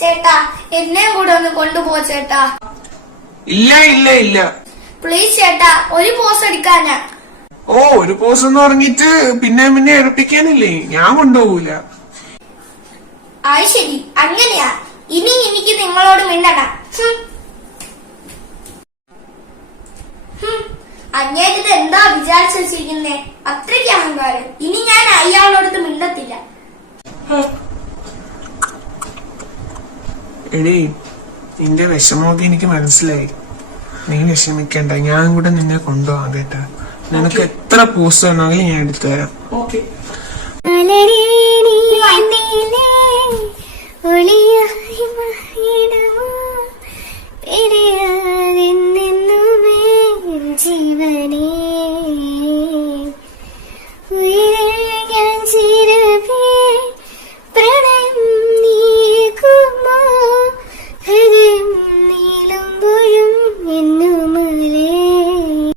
ചേട്ടാ എന്നെയും കൂടെ ഒന്ന് കൊണ്ടുപോ ചേട്ടാ. ഇല്ല ഇല്ല ഇല്ല. പ്ലീസ് ചേട്ടാ, ഒരു പോസ് എടുക്കാനാ. ഓ, ഒരു പോസ് എന്ന് പറഞ്ഞിട്ട് പിന്നെ എടുപ്പിക്കാനില്ലേ? ഞാൻ കൊണ്ടുപോകൂല. അത് ശരി, അങ്ങനെയാ. ഇനി എനിക്ക് നിങ്ങളോട് മിണ്ടണം. അങ്ങേരിത് എന്താ വിചാരിച്ചു വെച്ചിരിക്കുന്നേ? അത്രയ്ക്ക് അഹങ്കാരം. ഇനി ഞാൻ അയാളോടത്ത് മിണ്ടത്തില്ല. എടീ, നിന്റെ വിഷമമൊക്കെ എനിക്ക് മനസ്സിലായി. നീ വിഷമിക്കണ്ട, ഞാൻ കൂടെ നിന്നെ കൊണ്ടുപോകാം കേട്ടാ. നിനക്ക് എത്ര പോസ്റ്റ് വേണമെങ്കിലും ഞാൻ എടുത്തു തരാം. ഓക്കെ. ഒളിയായി